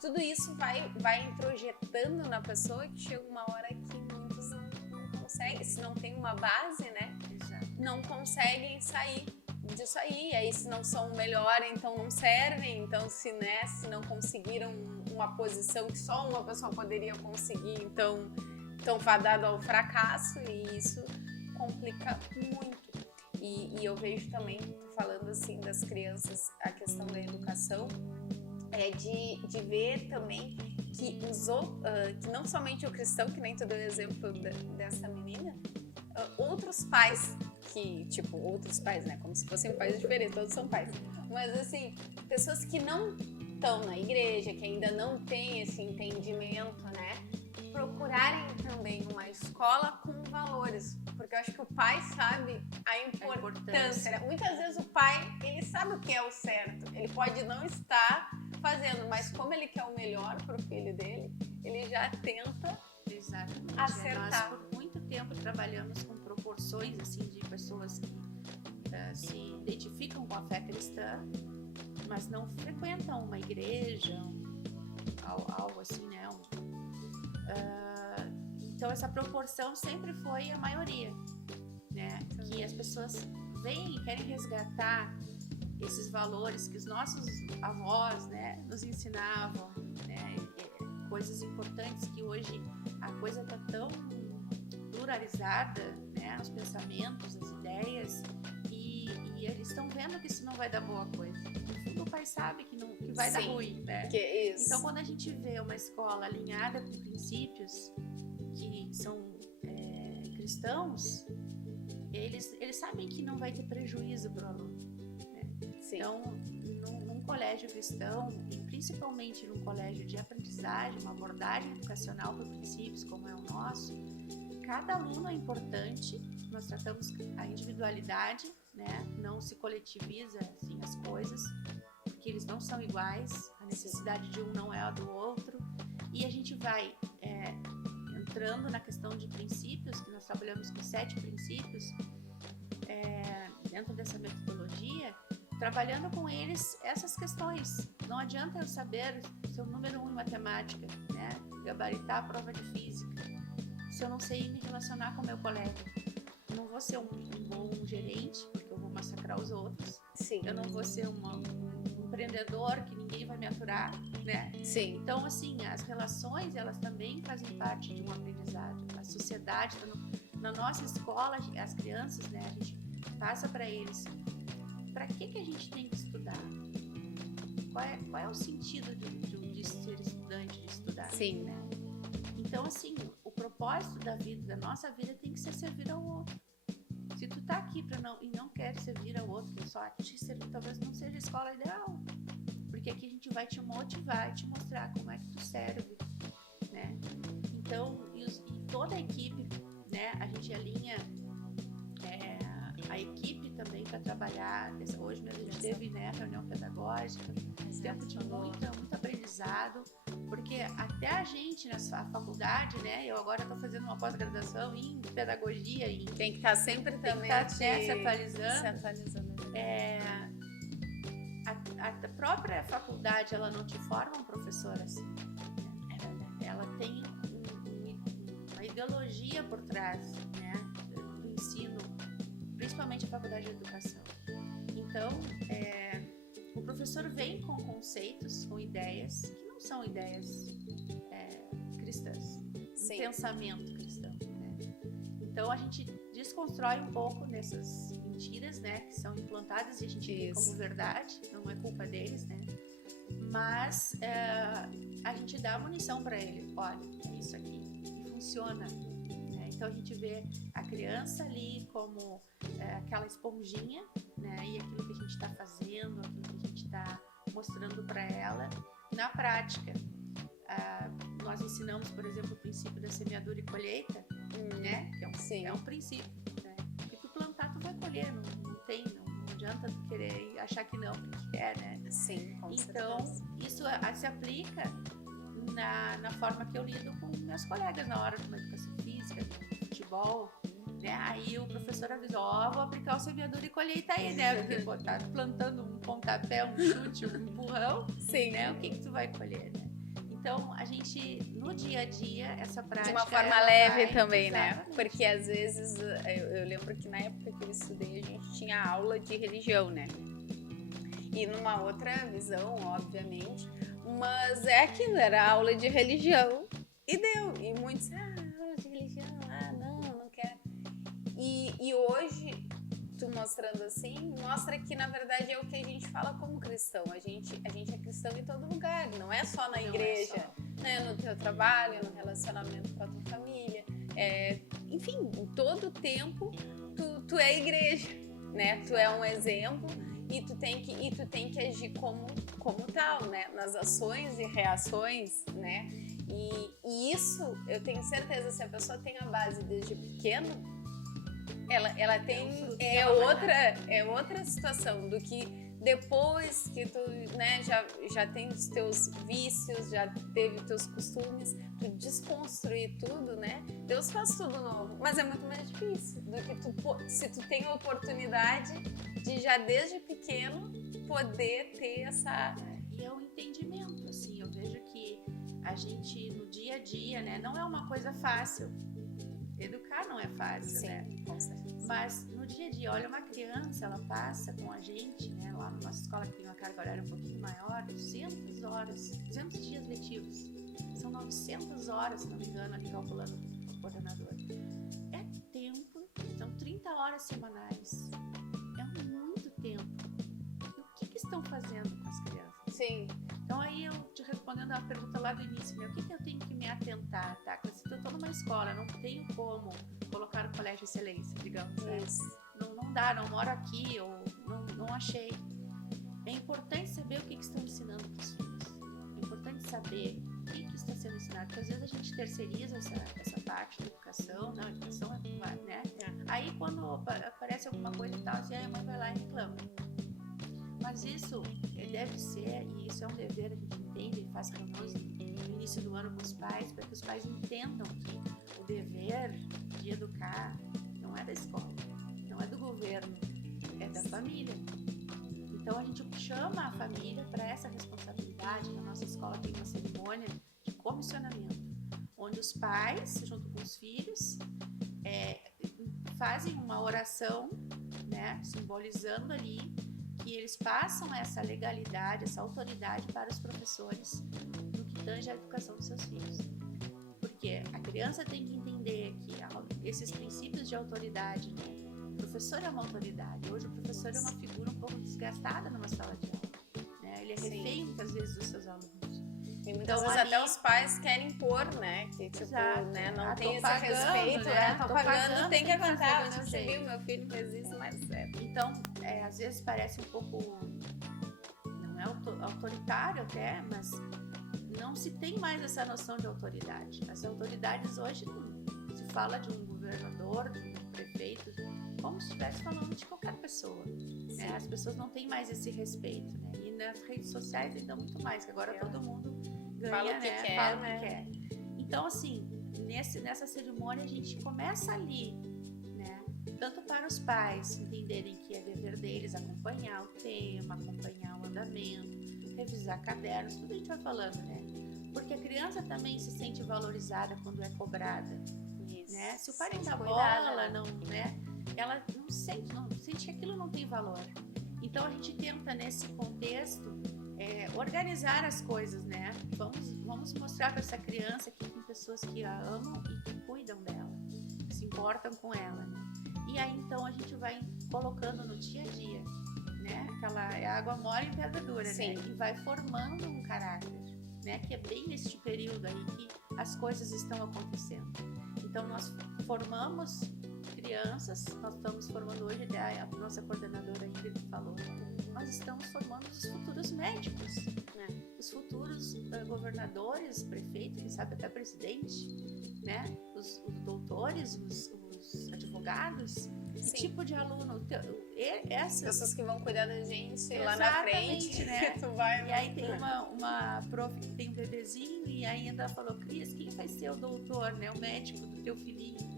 tudo isso vai introjetando na pessoa que chega uma hora que muitos não conseguem, se não tem uma base, né? Exato. Não conseguem sair disso aí. Aí se não são o melhor, então não servem. Então se não conseguiram uma posição que só uma pessoa poderia conseguir, então estão fadados ao fracasso, e isso complica muito. E eu vejo também, falando assim das crianças, a questão da educação, de ver também que que não somente o cristão, que nem tu deu o exemplo dessa menina, outros pais, outros pais, né, como se fossem pais diferentes, todos são pais, mas assim, pessoas que não estão na igreja, que ainda não têm esse entendimento, né, procurarem também uma escola com valores, porque eu acho que o pai sabe a importância. Né? Muitas vezes o pai, ele sabe o que é o certo, ele pode não estar fazendo, mas como ele quer o melhor para o filho dele, ele já tenta acertar. Nós por muito tempo trabalhamos com proporções assim de pessoas que se identificam com a fé cristã, mas não frequentam uma igreja, algo assim, né? Então essa proporção sempre foi a maioria, né? Que as pessoas vêm e querem resgatar esses valores que os nossos avós, né, nos ensinavam, né? Coisas importantes que hoje a coisa está tão pluralizada, né? Os pensamentos, as ideias, e eles estão vendo que isso não vai dar boa coisa. No fundo, o pai sabe que vai dar ruim, né? Então, quando a gente vê uma escola alinhada com princípios que são cristãos, eles sabem que não vai ter prejuízo para o aluno. Né? Então, num colégio cristão, e principalmente num colégio de aprendizagem, uma abordagem educacional por princípios como é o nosso, cada aluno é importante. Nós tratamos a individualidade, né? Não se coletiviza assim, as coisas, porque eles não são iguais, a necessidade de um não é a do outro, e a gente vai entrando na questão de princípios, que nós trabalhamos com 7 princípios, dentro dessa metodologia, trabalhando com eles essas questões. Não adianta eu saber ser o número 1 em matemática, né? Gabaritar a prova de física, se eu não sei me relacionar com o meu colega. Eu não vou ser um bom gerente, porque eu vou massacrar os outros. Sim. Eu não vou ser um empreendedor que ninguém vai me aturar, né? Sim. Então, assim, as relações, elas também fazem parte de um aprendizado. A sociedade, na nossa escola, as crianças, né, a gente passa para eles, para que a gente tem que estudar? Qual é o sentido de ser estudante, de estudar? Sim. Né? Então, assim, o propósito da vida, da nossa vida, tem que ser servir ao outro. Se tu tá aqui e não quer servir ao outro, que só a te servir, talvez não seja a escola ideal. Porque aqui a gente vai te motivar e te mostrar como é que tu serve, né? Então, e toda a equipe, né? A gente alinha a equipe também para trabalhar. Hoje mesmo a gente teve, né, reunião pedagógica, tempo de muito aprendizado, porque até a gente nessa faculdade, né, eu agora estou fazendo uma pós-graduação em pedagogia, tem que estar sempre também se atualizando. A própria faculdade, ela não te forma um professor assim, ela tem uma ideologia por trás, né, do ensino, principalmente a faculdade de educação. Então, o professor vem com conceitos, com ideias que não são ideias cristãs, um pensamento cristão, né? Então, a gente desconstrói um pouco dessas mentiras, né, que são implantadas e a gente vê como verdade, não é culpa deles, né? Mas a gente dá munição para ele, olha, é isso aqui, e funciona. Então a gente vê a criança ali como aquela esponjinha, né? E aquilo que a gente está fazendo, aquilo que a gente está mostrando para ela. Na prática, nós ensinamos, por exemplo, o princípio da semeadura e colheita, né? Que é um princípio, né? Porque tu plantar, tu vai colher, não adianta tu querer achar que não, porque quer, né? Sim, com então, isso se aplica na forma que eu lido com meus colegas na hora de uma educação física, do futebol, né? Aí o professor avisou, vou aplicar o semeadura e colheita aí, né? Porque botar plantando um pontapé, um chute, um empurrão, né? O que tu vai colher, né? Então, a gente, no dia a dia, essa prática... De uma forma ela leve vai, também, né? exatamente. Porque às vezes, eu lembro que na época que eu estudei, a gente tinha aula de religião, né? E numa outra visão, obviamente, mas é aquilo, era aula de religião e deu. E muitos, aula de religião, não quero. E hoje, tu mostrando assim, mostra que na verdade é o que a gente fala como cristão. A gente é cristão em todo lugar, não é só na igreja, né? No teu trabalho, no relacionamento com a tua família. Enfim, em todo tempo tu é igreja, né? Tu é um exemplo. E tu tem que agir como tal, né? Nas ações e reações, né? E isso, eu tenho certeza, se a pessoa tem a base desde pequeno, ela tem outra situação do que depois que tu, né, já tem os teus vícios, já teve teus costumes, tu desconstruir tudo, né? Deus faz tudo novo, mas é muito mais difícil do que se tu tem a oportunidade de já desde pequeno poder ter essa... E é um entendimento, assim, eu vejo que a gente no dia a dia, né, não é uma coisa fácil. Educar não é fácil, Sim, né? Com certeza. Mas no dia a dia, olha, uma criança, ela passa com a gente, né, lá na nossa escola que tem uma carga horária um pouquinho maior, 200 horas, 200 dias letivos. São 900 horas, se não me engano, ali calculando o coordenador. É tempo, são 30 horas semanais. É muito tempo. E o que estão fazendo com as crianças? Sim. Então aí eu te respondendo a pergunta lá do início, o que eu tenho que me atentar, tá? Se eu estou numa escola, não tenho como colocar no colégio de excelência, digamos, né? Não dá, não moro aqui, ou não achei. É importante saber o que estão ensinando para os filhos. É importante saber o que está sendo ensinado, porque às vezes a gente terceiriza essa parte da educação, não, a educação é, né? Aí quando aparece alguma coisa e tal, assim, a mãe vai lá e reclama. Mas isso deve ser, e isso é um dever, a gente entende, e faz reuniões no início do ano com os pais, para que os pais entendam que o dever de educar não é da escola, não é do governo, é da família. Então a gente chama a família para essa responsabilidade. Na nossa escola tem uma cerimônia de comissionamento, onde os pais, junto com os filhos, fazem uma oração, né, simbolizando ali que eles passam essa legalidade, essa autoridade para os professores no que tange à educação dos seus filhos. Porque a criança tem que entender que esses princípios de autoridade, né? O professor é uma autoridade. Hoje o professor é uma figura um pouco desgastada numa sala de aula, né? Ele é refém muitas vezes dos seus alunos. E muitas vezes até os pais querem impor, né? Que tipo, né? Não tem esse respeito, né? Tô pagando, tem que aguentar. Eu não sei, o meu filho fez isso, mas é. Então, às vezes parece um pouco, não é autoritário até, mas não se tem mais essa noção de autoridade. As autoridades hoje se fala de um governador, de um prefeito, como se estivesse falando de qualquer pessoa. Né? As pessoas não têm mais esse respeito, né? E nas redes sociais ainda muito mais, que agora todo mundo ganha, fala o que né? quer, Fala o né? que quer. Então, assim, nessa cerimônia a gente começa ali, né? Tanto para os pais entenderem que é dever deles acompanhar o tema, acompanhar o andamento, revisar cadernos, tudo a gente vai falando, né? Porque a criança também se sente valorizada quando é cobrada. Isso. Né? Se o pai não dá Cuidada, bola, não, né? Ela não sente que aquilo não tem valor. Então a gente tenta nesse contexto organizar as coisas, né? Vamos mostrar para essa criança que tem pessoas que a amam e que cuidam dela, que se importam com ela, né? E aí então a gente vai colocando no dia a dia, né? Aquela água mole em pedra dura, né? E vai formando um caráter, né? Que é bem neste período aí que as coisas estão acontecendo. Então nós formamos crianças, nós estamos formando hoje, a nossa coordenadora Ingrid falou, nós estamos formando os futuros médicos, os futuros governadores, prefeitos, quem sabe até presidente, né? Os doutores, os advogados. Que tipo de aluno? Essas pessoas que vão cuidar da gente lá exatamente, na frente, né? Tu vai, e aí tem uma prof que tem um bebezinho e ainda falou, Cris, quem vai ser o doutor, né? O médico do teu filhinho?